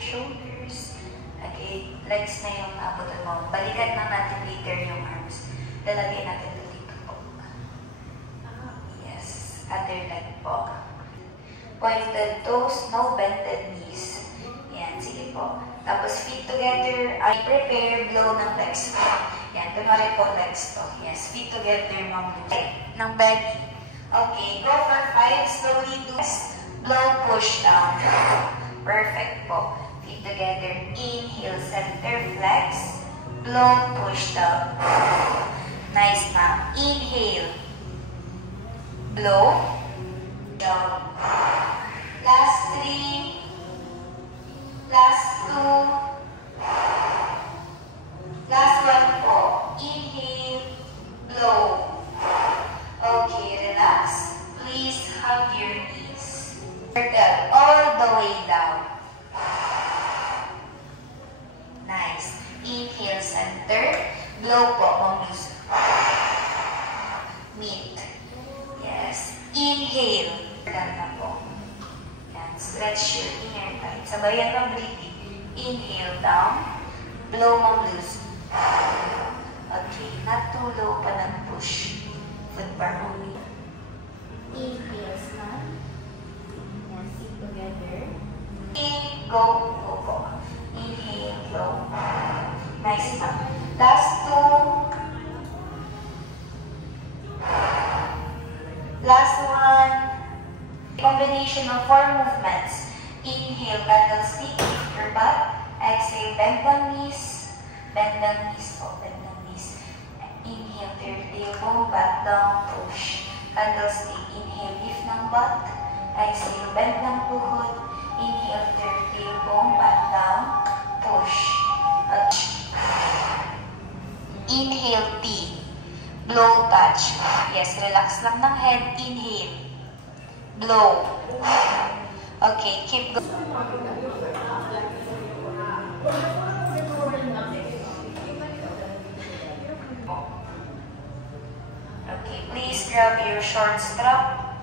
shoulders. Okay, legs na yung naabutan mo. Balikan na natin later yung arms. Lalagay natin dito po. Yes, other leg po. Pointed toes, no bended knees. Yan, sige po. Tapos feet together, I prepare, blow ng legs po. Yan, kunwari po legs to. Yes, feet together, ng belly. Okay, go for 5, slowly do this. Blow, push down. Perfect po. Feet together, inhale, center, flex. Blow, push down. Nice na. Inhale. Blow. Down. Last 3. Last 2. Last 1 po. Inhale. Blow. Okay, relax. Please hug your knees. Circle all the way down. Nice. Inhale, center. Blow po, loose. Meet. Yes. Inhale. Circle na po. Yan. Stretch your inner thigh. Sabayan ng breathing. Inhale, down. Blow, loose. Okay. Not too low pa ng push. Foot bar only. Inhale, snap. Yan, sit together. Inhale, go, go po. Inhale, blow. Nice na. Last 2. Last 1. Combination of 4 movements. Inhale, candlestick, lift your butt. Exhale, bend the knees. Bend the knees po, bend the knees. Inhale, third tailbone, back down, push. Candlestick, inhale, lift ng butt. Exhale, bend ng tuhod. Inhale, third tailbone, back down, push. Inhale, T. Blow, touch. Yes, relax lang ng head. Inhale. Blow. Okay, keep going. Okay, please grab your short strap.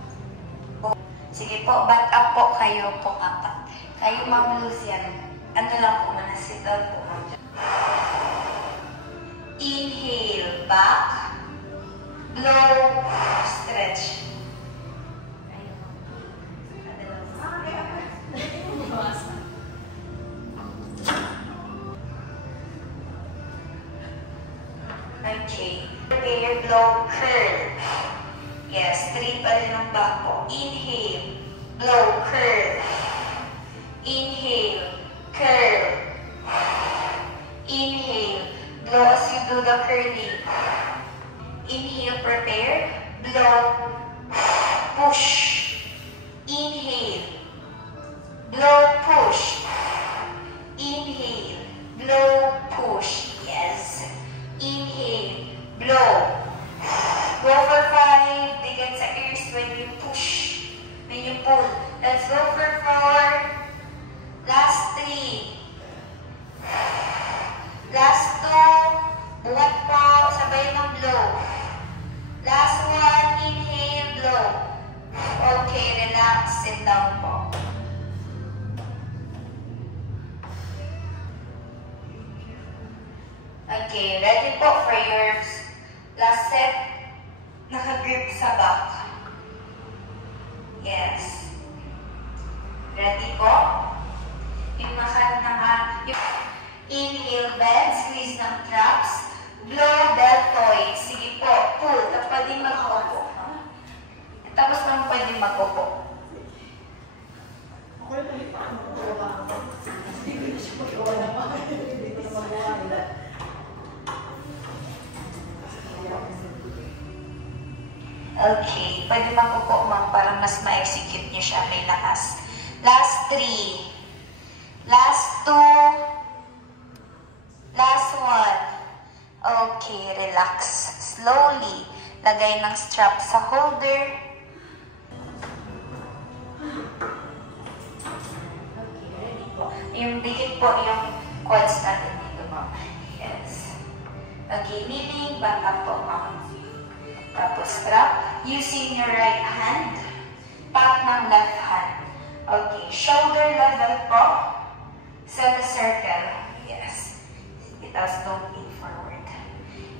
Sige po, back up po kayo po apat. Kayo mag-loose yan. Ano lang po, sit down po. Inhale, back. Blow, stretch. Okay. Prepare, blow, curl. Yes, straight pa rin ang back po. Inhale, blow, curl. Inhale, curl. Inhale, blow as you do the curling. Inhale, prepare, blow, push. Inhale, blow, push. Inhale, blow, push. Yes. Inhale, blow. Go for 5. Bigat sa ears when you push. When you pull. Let's go for 4. Last 3. Last 2. Buhat po. Sabay ng blow. Last 1. Inhale, blow. Okay, relax. Sit down po. Okay, ready po for your last set. Naka-grip sa back. Yes. Ready po? Yung inhale, bend, squeeze ng traps. Blow, deltoid. Sige po, pull. Tapos pwedeng mag-upo. Tapos lang pwedeng mag-upo. Okay, pwede mag-upo ma'am para mas ma-execute niyo siya may lakas. Last 3. Last 2. Last 1. Okay, relax. Slowly, lagay ng strap sa holder. Okay, ready po. Yung dikit po yung quads natin dito ma'am. Yes. Okay, kneeling, back up po ma'am. Tapos strap, using your right hand, pack ng left hand. Okay, shoulder level po. semicircle. Yes. Tapos don't lean forward.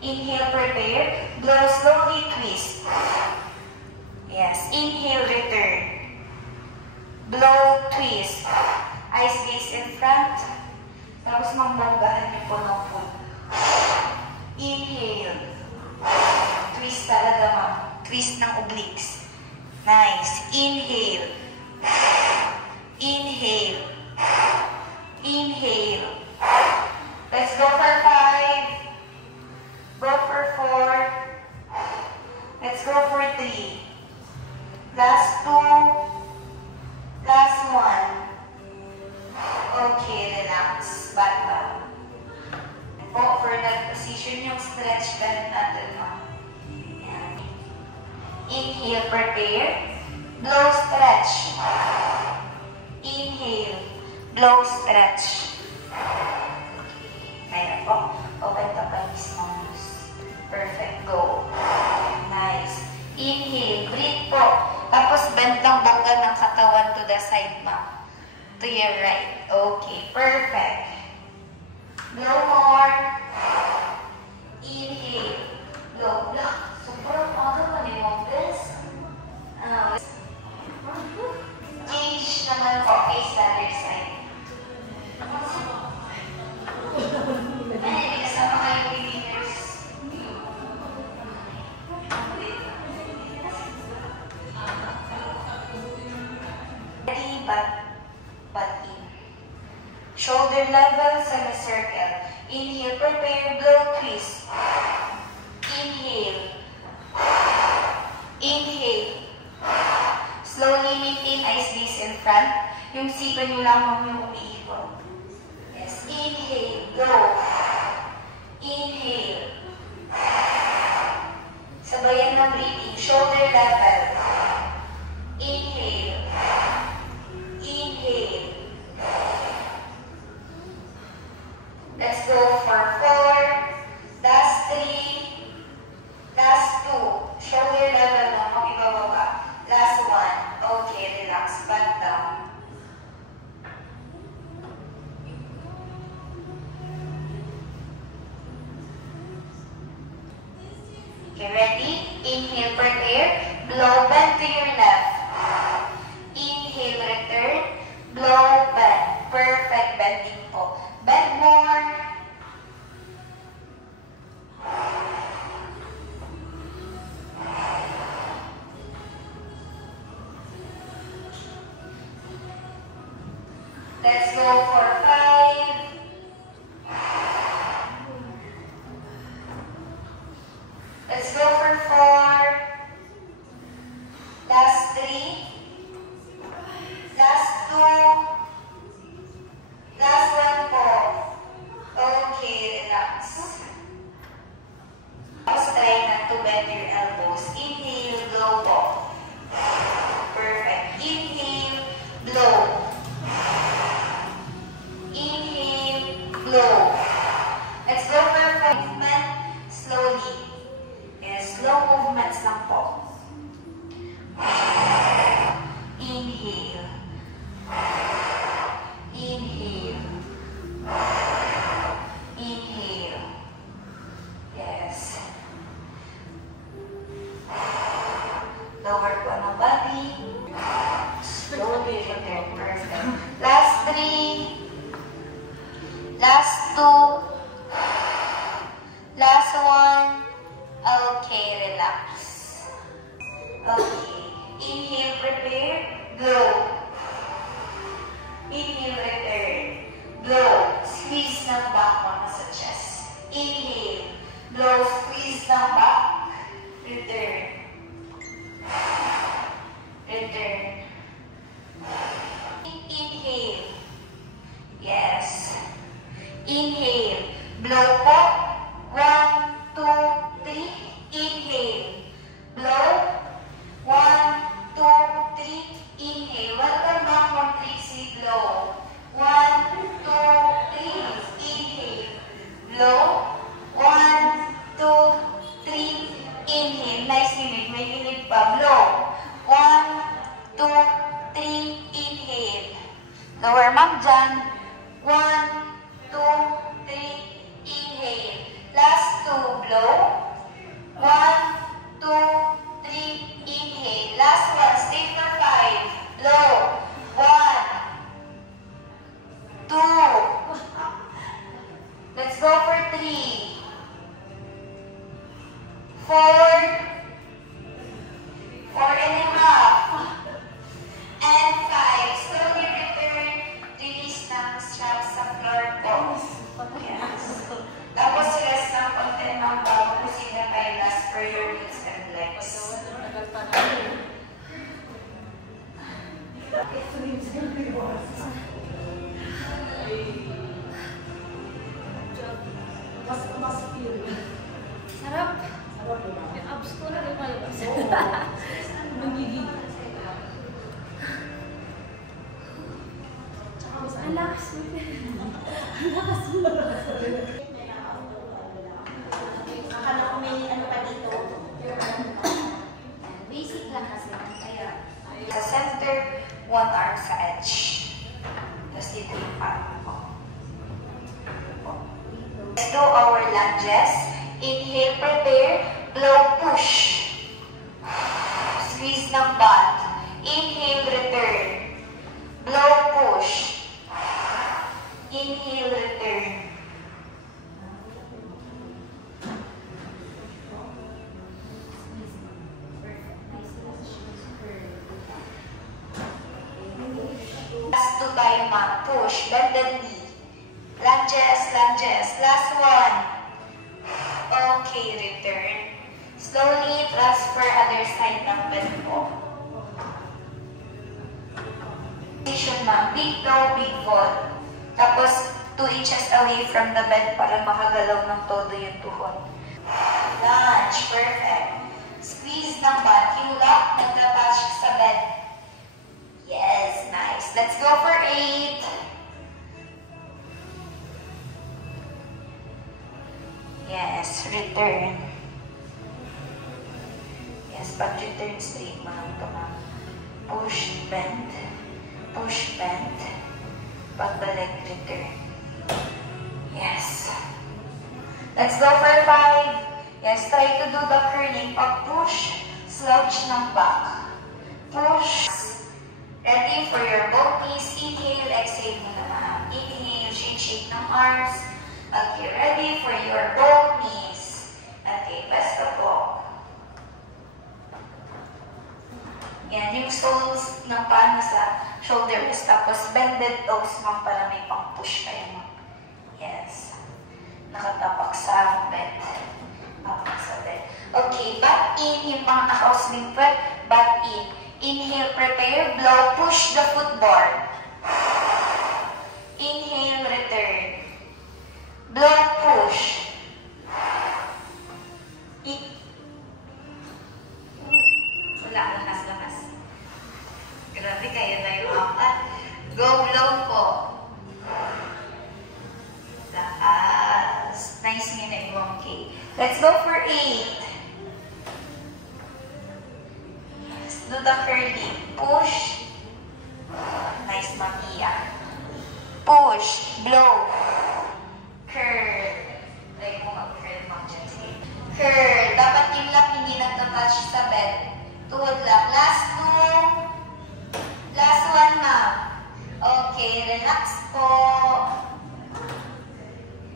Inhale, prepare. Blow, slowly twist. Yes. Inhale, return. Blow, twist. Eyes gaze in front. Tapos mambanggahan niyo po ng full. Inhale. Twist talaga, ma'am. Twist ng obliques. Nice. Inhale. Inhale. Inhale. Let's go for 5. Go for 4. Let's go for 3. Last 2. Last 1. Okay, relax. Back down. Po, for that position, yung stretch bend natin, ma'am. Inhale, prepare. Blow, stretch. Inhale. Blow, stretch. Kaya po. Open the pelvis nose. Perfect. Go. Nice. Inhale. Breathe po. Tapos bend lang bangga ng katawan to the side, ma'am. To your right. Okay. Perfect. Blow more. Inhale. Blow. Blow. Super. Ano ba ni mo, please? Change naman po. Face the other side. Ay, kasama kayo beginners. Ready, but in. Shoulder level, semicircle. Inhale, prepare, blow, twist. Inhale. Inhale. Slowly maintain eyes gaze in front. Yung sipa nyo lang yung umiikot. Yes. Inhale. Blow. Inhale. Sabayan ng breathing. Shoulder level. Inhale. Inhale. Let's go for 4. Last 3. Last 2. Shoulder level na. Pag-ibababa. Last 1. Okay, relax. Back down. Okay, ready? Inhale, prepare. Blow, bend to your left. Inhale, return. Blow, bend. Perfect bending po. Bend more. Let's go for 5. Let's go for 4. Last 3. Last 2. Last 1 po. Okay, relax. Tapos try na to bend your elbows. Inhale, blow po. Perfect. Inhale, blow. Inhale, blow. Let's go for movement slowly. Yes, slow movements lang po. Inhale. Inhale. Inhale. Yes. Lower po ng body. Slowly return. Perfect. Last 3. Last 2. Last 1. Okay, relax. Okay. Inhale, prepare. Blow. Inhale, return. Blow. Squeeze ng back mo sa chest. Inhale. Blow. Squeeze ng back. Return. Return. Inhale. Yes. Inhale. Blow po. 1, 2, 3. Inhale. Blow. 1, 2, 3. Inhale. Welcome back from 3C. Blow. 1, 2, 3. Inhale. Blow. 1, 2, 3. Inhale. Nice unit. May unit pa. Blow. 1, 2, 3. Inhale. Lower, ma'am, dyan. 1, 2, 3. Inhale. Last 2. Blow. 1, 2, 3. Inhale. Last one. Stay for 5. Blow. 1, 2. Let's go for 3, 4, 4.5, and 5. Slowly return. Release ng straps sa floor po. Yes. Tapos rest ng konti ng bago kung sino tayo last for your knees and legs. Mas feel. Sarap. Sarap diba? Yung abs ko na rin malabas. Nagigig. Tsaka mas ang lakas mo. Ang lakas mo. Akala ko may ano pa dito. Basic lang kasi. Kaya. Sa center, one arm sa edge. Tapos dito yung palm mo. Let's do our lunges. Inhale, prepare. Blow, push. Squeeze ng butt. Inhale, return. Blow, push. Inhale, return. Last 2 tayo ma. Push. Bend the knee. Lunges, lunges. Last one. Okay, return. Slowly transfer other side ng bed mo. Position ma'am. Big toe, big fall. Tapos 2 inches away from the bed para makagalaw ng todo yung tuhod. Lunge. Perfect. Squeeze ng butt. Yung lock nagtatouch sa bed. Yes, nice. Let's go for 8. Yes, return. Yes, but return straight mo lang ito, ma'am. Push, bend. Push, bend. Pagbalik, return. Yes. Let's go for 5. Yes, try to do the curling. Pag-push, slouch ng back. Push. Ready for your both knees. Inhale, exhale mo na, ma'am. Inhale, shake ng arms. Okay, ready for your both knees. Okay, basta po. Yan, yung soles ng paa sa shoulders. Tapos bended toes mo para may pang-push kayo mo. Yes. Nakatapak sa bed. Tapak sa bed. Okay, butt in. Yung mga naka-usling foot, butt in. Inhale, prepare, blow, push the footboard. Inhale, return. Blow, push. Wala, lakas. Grabe kayo na yung apat. Go, blow po. Lakas. Nice nga na yung okay. Let's go for 8. Do the curling. Push. Nice, Mamiya. Push. Blow. Curl. Like mo mag-curl, mag-gently. Curl. Dapat yung lock hindi nagtatouch sa bed. Tuhod lang. Last 2. Last one, ma'am. Okay, relax po.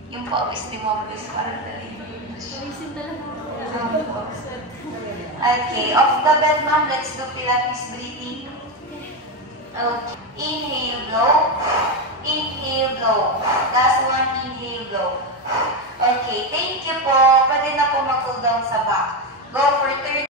Yung pawis ni Mawis para dali. Pawisin talaga. Okay, off the bed, ma'am. Let's do Pilates breathing. Okay. Inhale, blow. Inhale, blow. Last one, inhale, blow. Okay, thank you po. Pwede na po mag-cool down sa back. Go for 30.